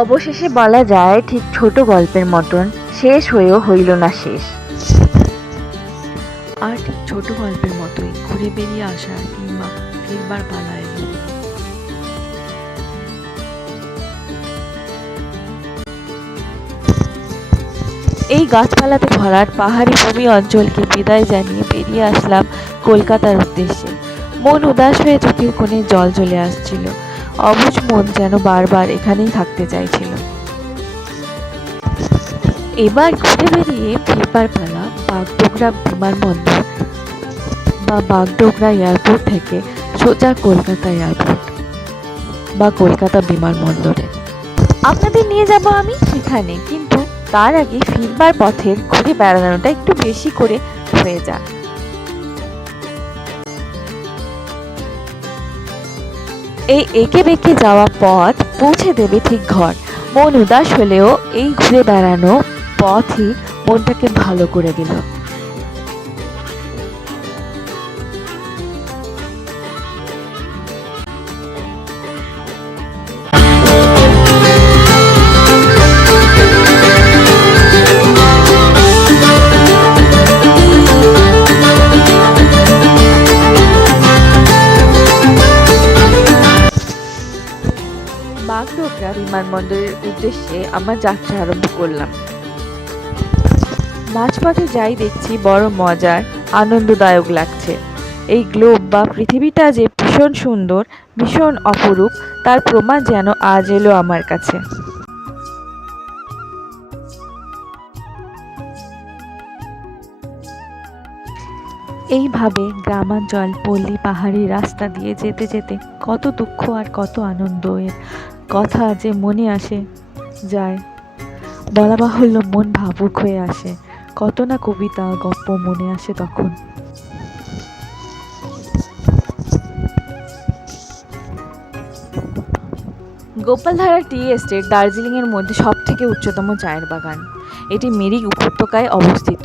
অবশেষে বলা যায় ঠিক ছোট গল্পের মতন শেষ হয়েও হইল না শেষ। আর ঠিক ছোট গল্পের মতোই ঘুরে বেরিয়ে আসার কিংবা ফিরবার পালা এলো। এই গাছপালাতে ভরাট পাহাড়ি ভূমি অঞ্চলকে বিদায় জানিয়ে বেরিয়ে আসলাম কলকাতার উদ্দেশ্যে। মন উদাস হয়ে চোখের কোণে জল চলে আসছিল। অবুঝ মন যেন বারবার এখানেই থাকতে চাইছিল। এবার ঘুরে বেরিয়ে ফিরবার পালা বাগডোগরা বিমানবন্দর বা বাগডোগরা এয়ারপোর্ট থেকে সোজা কলকাতা এয়ারপোর্ট বা কলকাতা বিমানবন্দরে। আপনাদের নিয়ে যাব আমি সেখানে, কিন্তু তার আগে ফিরবার পথের ঘুরে বেড়ানোটা একটু বেশি করে হয়ে যাক। এই এঁকে বেঁকে যাওয়া পথ পৌঁছে দেবে ঠিক ঘর। মন উদাস হলেও এই ঘুরে বেড়ানো পথই মনটাকে ভালো করে দিল। বাগডোগরা বিমানবন্দরের উদ্দেশ্যে আমার যাত্রা আরম্ভ করলাম। মাঝপথে যাই দেখছি বড় মজার, আনন্দদায়ক লাগছে। এই গ্লোব বা পৃথিবীটা যে ভীষণ সুন্দর, ভীষণ অপরূপ, তার প্রমাণ যেন আজ এলো আমার কাছে। এইভাবে গ্রামাঞ্চল, পল্লী, পাহাড়ি রাস্তা দিয়ে যেতে যেতে কত দুঃখ আর কত আনন্দের কথা যে মনে আসে যায়, বলা বাহুল্য। মন ভাবুক হয়ে আসে, কত না কবিতা গল্প মনে আসে তখন। গোপালধারা টি এস্টেট দার্জিলিংয়ের মধ্যে সবথেকে উচ্চতম চায়ের বাগান। এটি মিরিক উপত্যকায় অবস্থিত।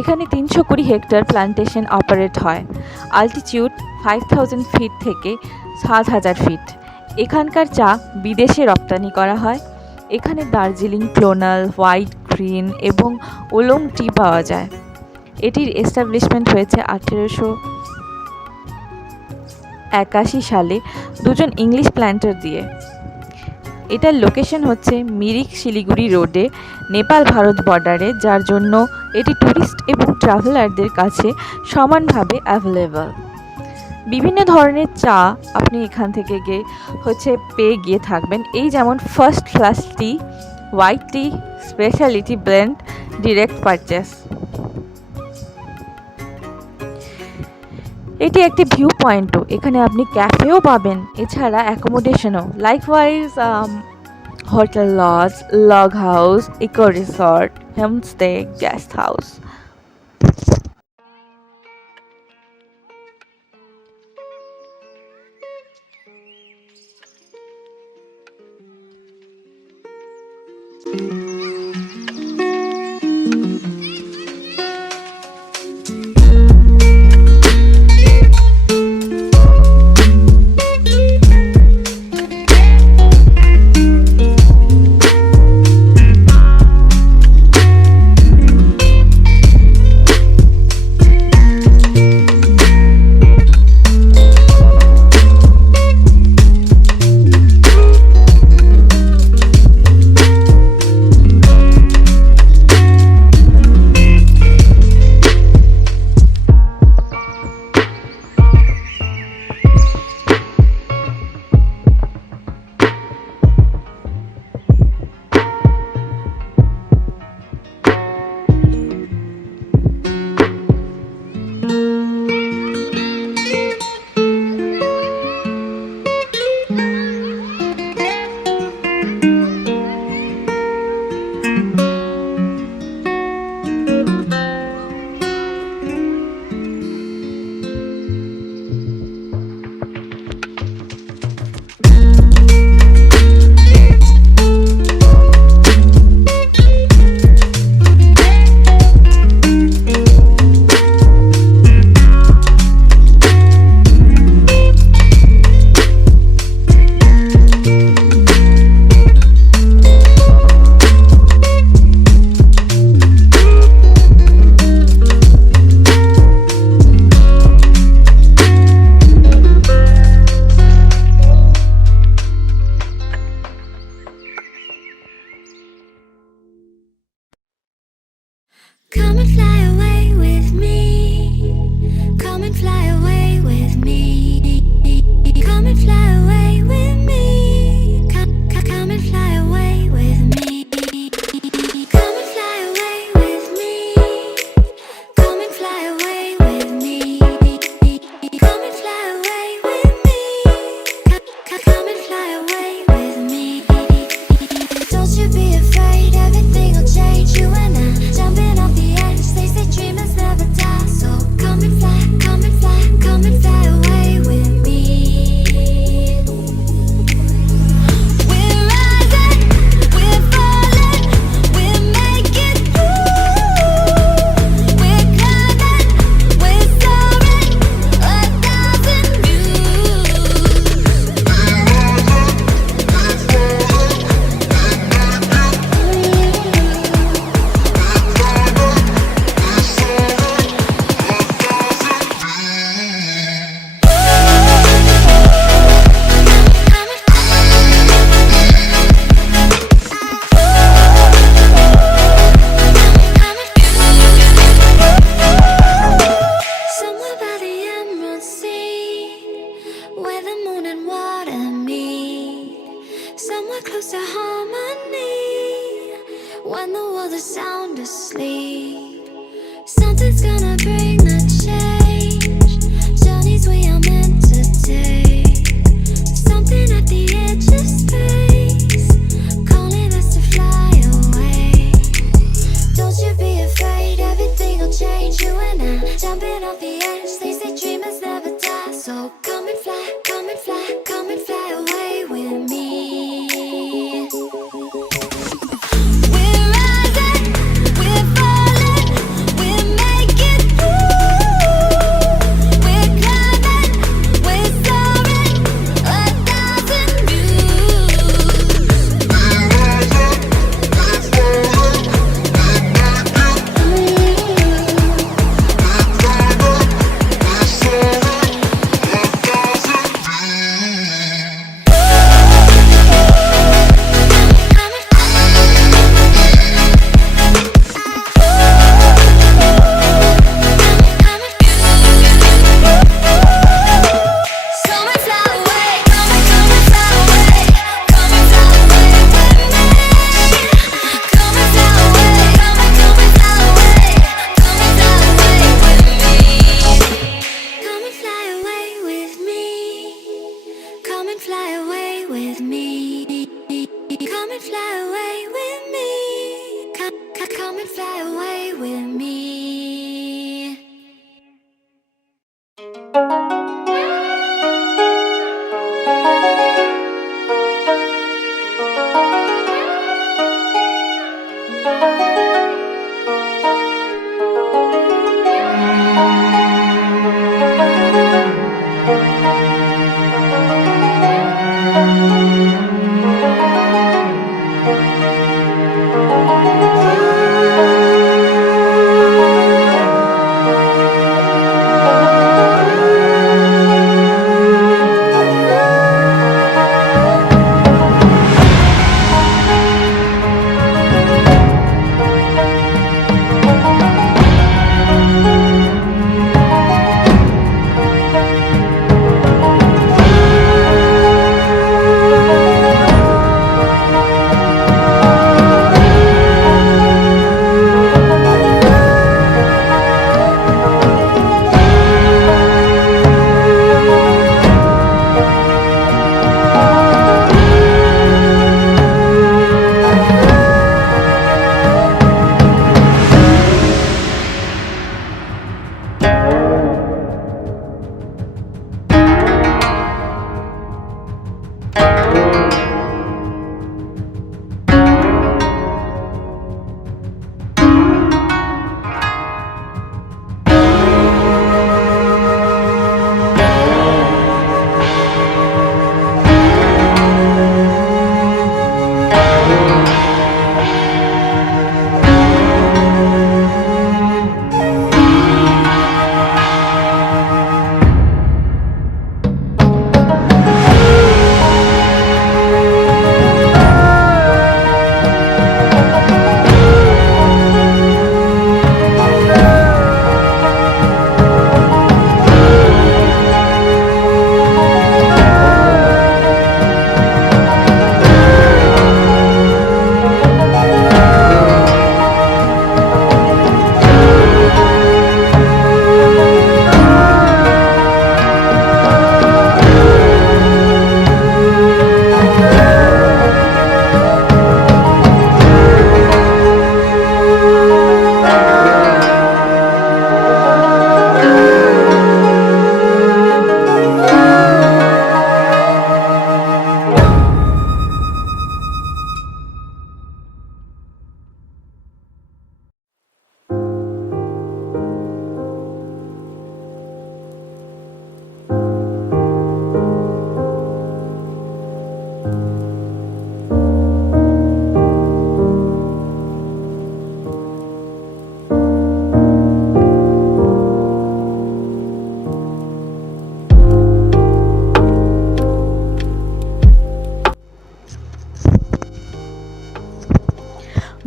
এখানে 320 হেক্টর প্লান্টেশন অপারেট হয়। আল্টিটিউড 5000 ফিট থেকে 7000 ফিট। এখানকার চা বিদেশে রপ্তানি করা হয়। এখানে দার্জিলিং, ক্লোনাল, হোয়াইট, গ্রিন এবং ওলং টি পাওয়া যায়। এটির এস্টাবলিশমেন্ট হয়েছে 1881 সালে দুজন ইংলিশ প্ল্যান্টার দিয়ে। এটার লোকেশন হচ্ছে মিরিক শিলিগুড়ি রোডে, নেপাল ভারত বর্ডারে, যার জন্য এটি ট্যুরিস্ট এবং ট্রাভেলারদের কাছে সমানভাবে অ্যাভেলেবল। বিভিন্ন ধরনের চা আপনি এখান থেকে পেয়ে গিয়ে থাকবেন। এই যেমন first class tea, white tea, speciality blend, direct purchase. এটি একটি ভিউ পয়েন্টও। এখানে আপনি ক্যাফেও পাবেন, এছাড়া অ্যাকোমোডেশনও, likewise hotel, lodge, log house, eco resort, homestay, guest house. Come and fly away with me. Come and fly away with me. Come and fly away with me. Come and fly away with me. Come and fly away with me. Come and fly away with me. Come and fly away with me. Come and fly away with me. Don't you be afraid, everything will change. You and I jumping off the edge. They say dreamers never die. So come and fly, come and fly, come and fly away with me. We're rising, we're falling, we're making through. We're climbing, we're soaring, 1,000 Somewhere by the Emerald Sea, where the moon and water meet. Somewhere close to harmony, when the world is sound asleep. Something's gonna bring the change, journeys we are meant to take. Something at the edge of space, calling us to fly away. Don't you be afraid, everything will change. You and I jumping off the edge. They say dreamers never die. So come and fly, come and fly, come and fly away with me. We're rising, we're falling, we're making through. We're climbing, we're soaring, 1,000 views.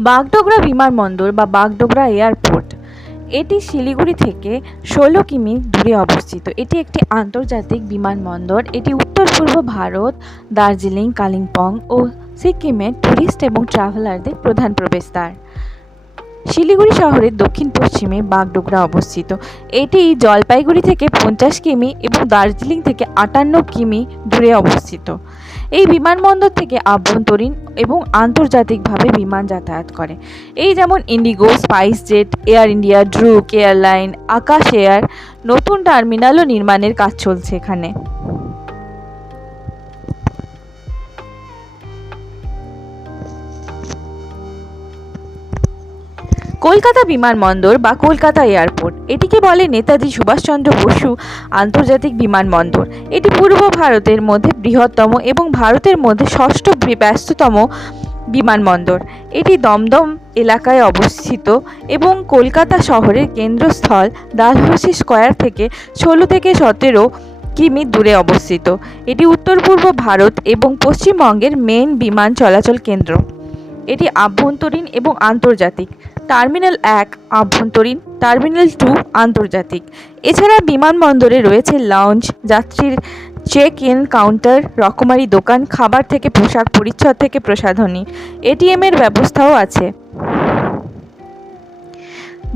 বাগডোগরা বিমানবন্দর বা বাগডোগরা এয়ারপোর্ট এটি শিলিগুড়ি থেকে 16 কিমি দূরে অবস্থিত। এটি একটি আন্তর্জাতিক বিমানবন্দর। এটি উত্তর পূর্ব ভারত, দার্জিলিং, কালিম্পং ও সিকিমের ট্যুরিস্ট এবং ট্রাভেলারদের প্রধান প্রবেশদ্বার। শিলিগুড়ি শহরের দক্ষিণ পশ্চিমে বাগডোগরা অবস্থিত। এটি জলপাইগুড়ি থেকে 50 কিমি এবং দার্জিলিং থেকে 58 কিমি দূরে অবস্থিত। এই বিমানবন্দর থেকে আভ্যন্তরীণ এবং আন্তর্জাতিকভাবে বিমান যাতায়াত করে। এই যেমন ইন্ডিগো, স্পাইসজেট, এয়ার ইন্ডিয়া, ড্রুক এয়ারলাইন, আকাশ এয়ার। নতুন টার্মিনালও নির্মাণের কাজ চলছে এখানে। কলকাতা বিমানবন্দর বা কলকাতা এয়ারপোর্ট এটিকে বলে নেতাজি সুভাষচন্দ্র বসু আন্তর্জাতিক বিমানবন্দর। এটি পূর্ব ভারতের মধ্যে বৃহত্তম এবং ভারতের মধ্যে ষষ্ঠ ব্যস্ততম বিমানবন্দর। এটি দমদম এলাকায় অবস্থিত এবং কলকাতা শহরের কেন্দ্রস্থল ডালহৌসি স্কয়ার থেকে 16 থেকে 17 কিমি দূরে অবস্থিত। এটি উত্তর পূর্ব ভারত এবং পশ্চিমবঙ্গের মেন বিমান চলাচল কেন্দ্র। এটি আভ্যন্তরীণ এবং আন্তর্জাতিক। টার্মিনাল 1 আভ্যন্তরীণ, টার্মিনাল 2 আন্তর্জাতিক। এছাড়া বিমানবন্দরে রয়েছে লাউঞ্জ, যাত্রীর চেক ইন কাউন্টার, রকমারি দোকান, খাবার থেকে পোশাক, পরিচ্ছদ থেকে প্রসাধনী, এটিএম-এর ব্যবস্থাও আছে।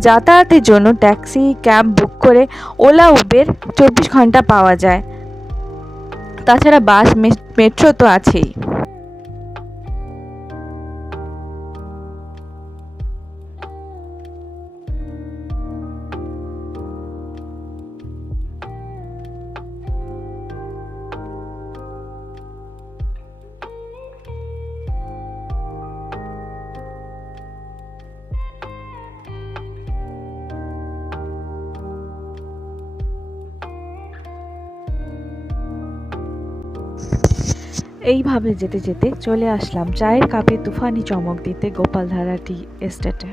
যাতায়াতের জন্য ট্যাক্সি, ক্যাব বুক করে ওলা, উবের 24 ঘন্টা পাওয়া যায়। তাছাড়া বাস, মেট্রো তো আছেই। এইভাবে যেতে যেতে চলে আসলাম চায়ের কাপে তুফানি চমক দিতে গোপালধারা টি এস্টেটে।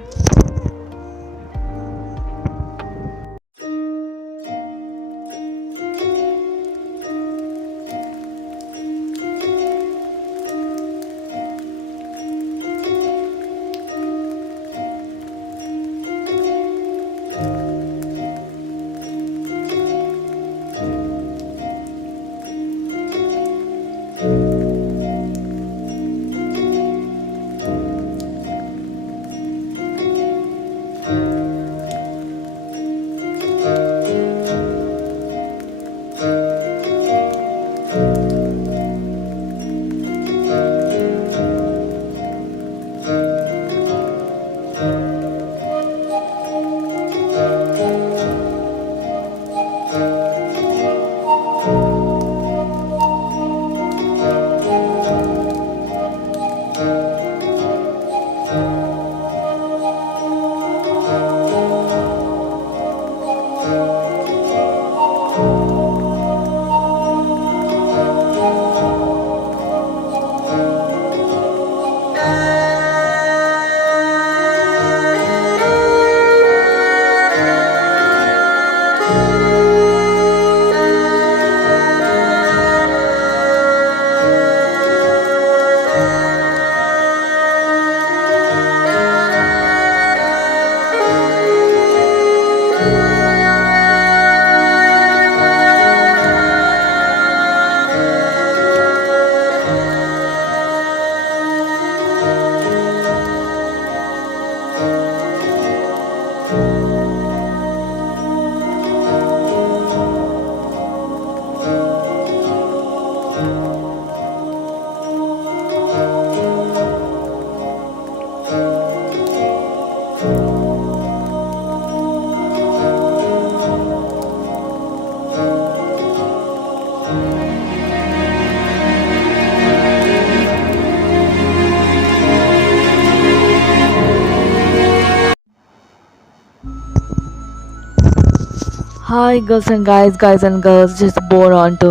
Hi girls and girls just bore on to.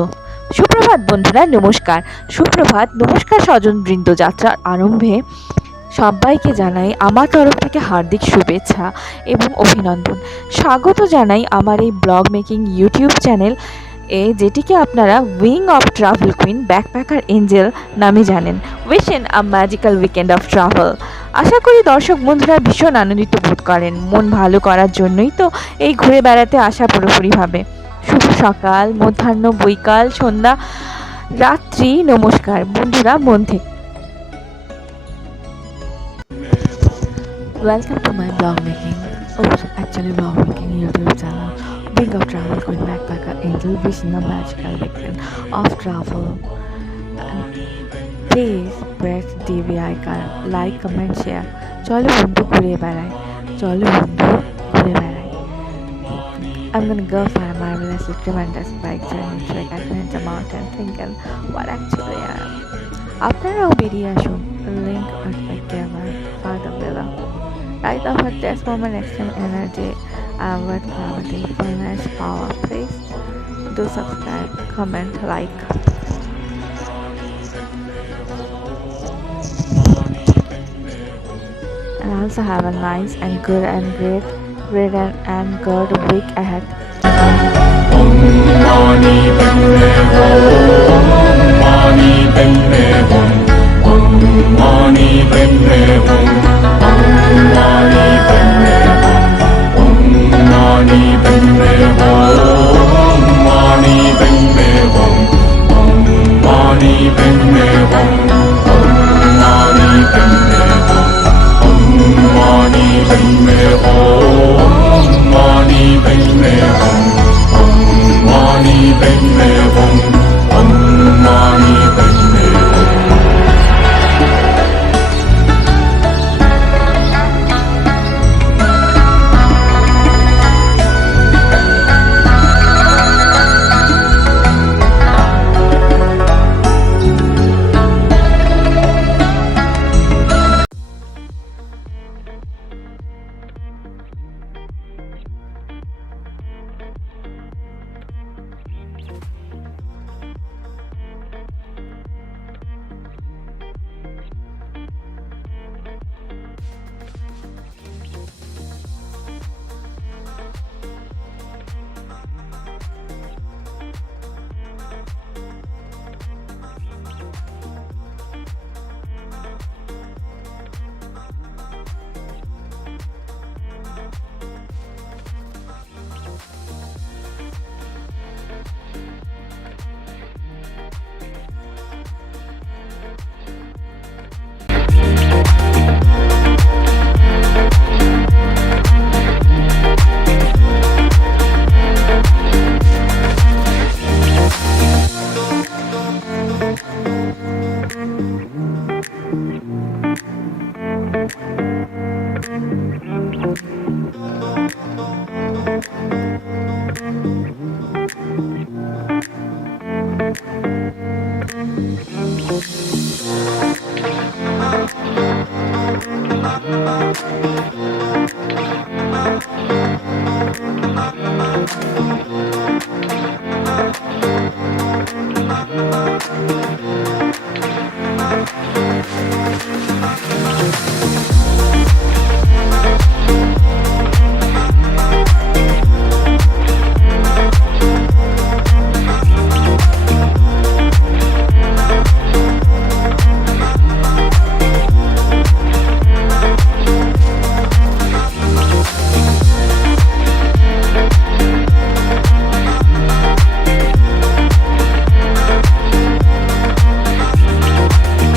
সুপ্রভাত বন্ধুরা, নমস্কার। সুপ্রভাত, নমস্কার স্বজনবৃন্দ। যাত্রার আরম্ভে সবাইকে জানাই আমার তরফ থেকে হার্দিক শুভেচ্ছা এবং অভিনন্দন। স্বাগত জানাই আমার এই ব্লগ মেকিং ইউটিউব চ্যানেল যেটিকে আপনারা wing of travel queen backpacker angel নামে জানেন। Wish in a magical weekend of travel. আশা করি দর্শক বন্ধুরা ভীষণ আনন্দিত বোধ করেন। মন ভালো করার জন্যই তো এই ঘুরে বেড়াতে আসা পুরোপুরিভাবে। শুভ সকাল, মধ্যাহ্ন, বৈকাল, সন্ধ্যা, রাত্রি, নমস্কার বন্ধুরা মন থেকে। Welcome to my blog making, actually blog making YouTube channel. Big of travel going backpacker angel wishing a magical weekend of travel. And please press DV icon, like, comment, share. চলো বন্ধু ঘুরে বেড়াই, চলো বন্ধু ঘুরে বেড়াই। I'm gonna go for a marvelously tremendous bike journey trek across the mountain thinking what actually I am. আপনারাও বেরিয়ে আসুন, link at my camera further below. Right off at this moment, extreme energy and with gravity for nice power. Please do subscribe, comment, like. And also have a nice and good and great and good week ahead.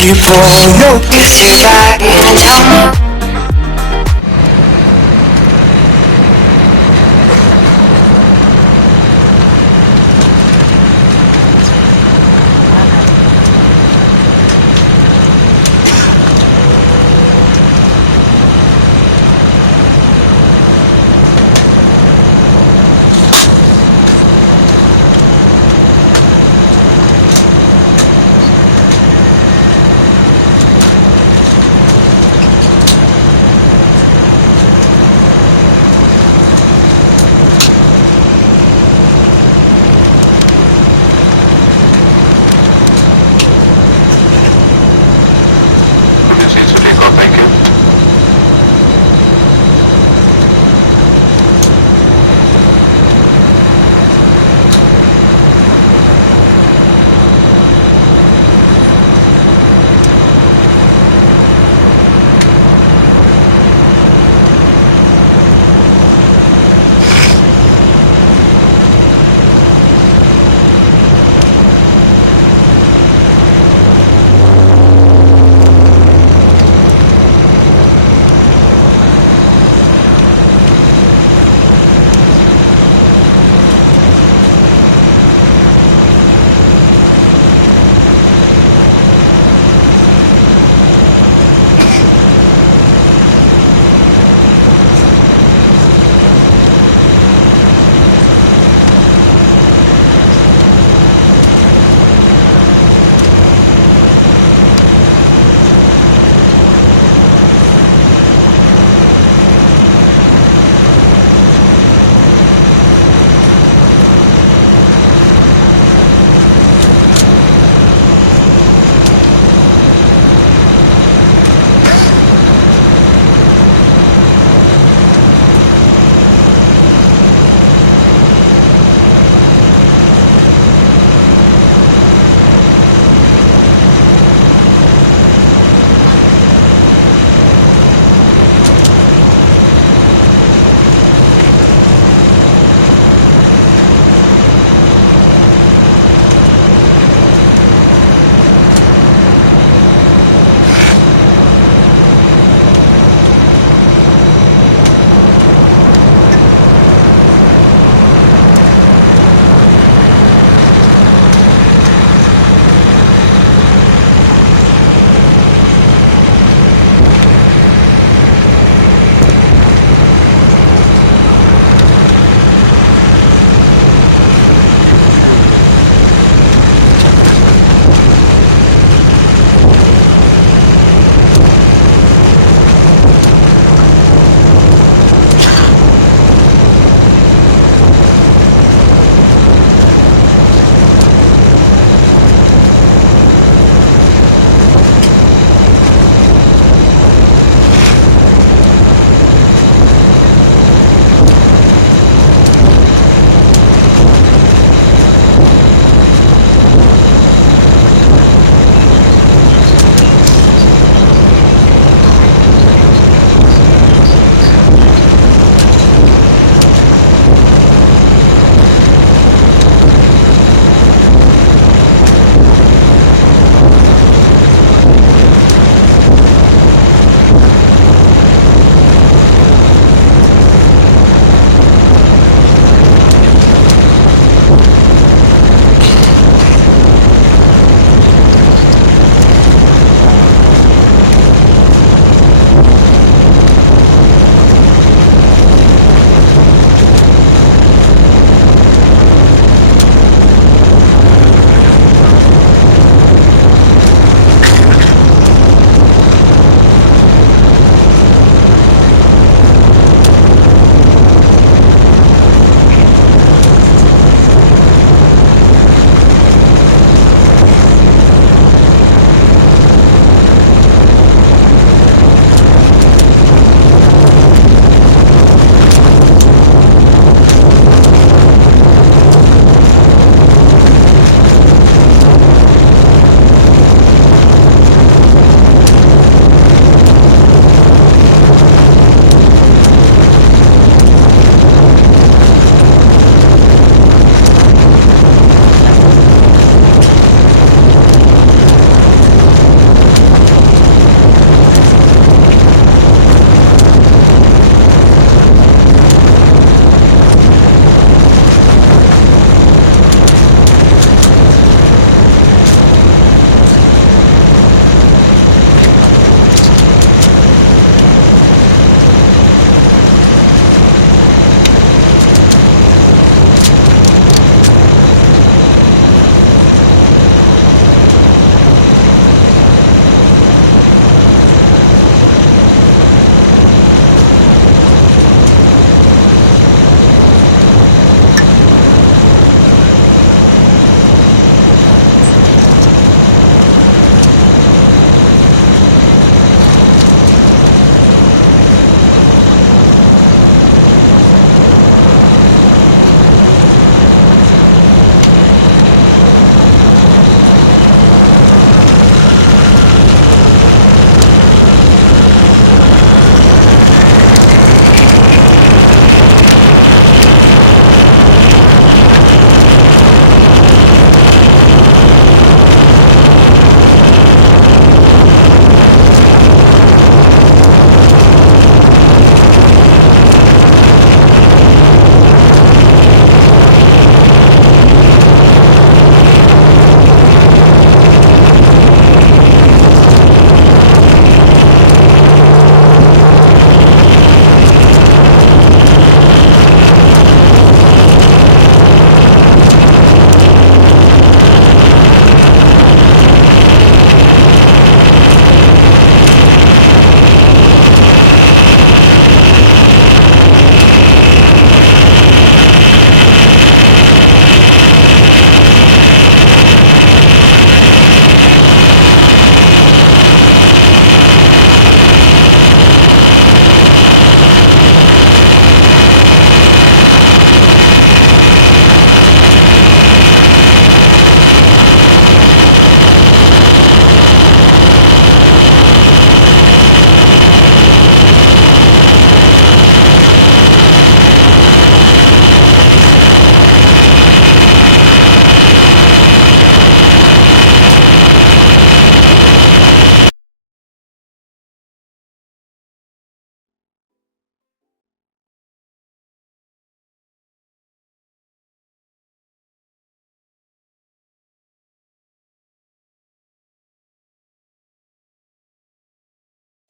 Before you kiss your back and tell me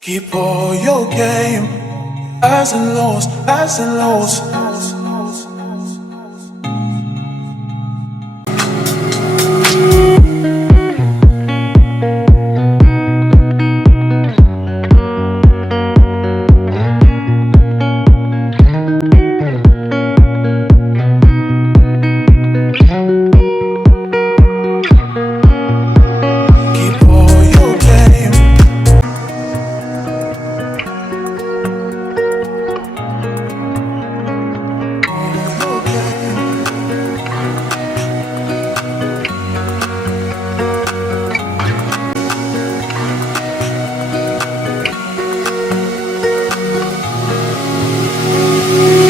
Keep all your game, highs and lows, highs and lows. Keep all your game.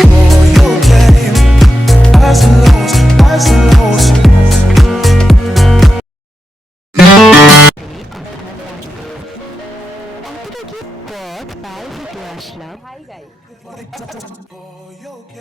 All your game, highs and lows, highs and lows. All your game.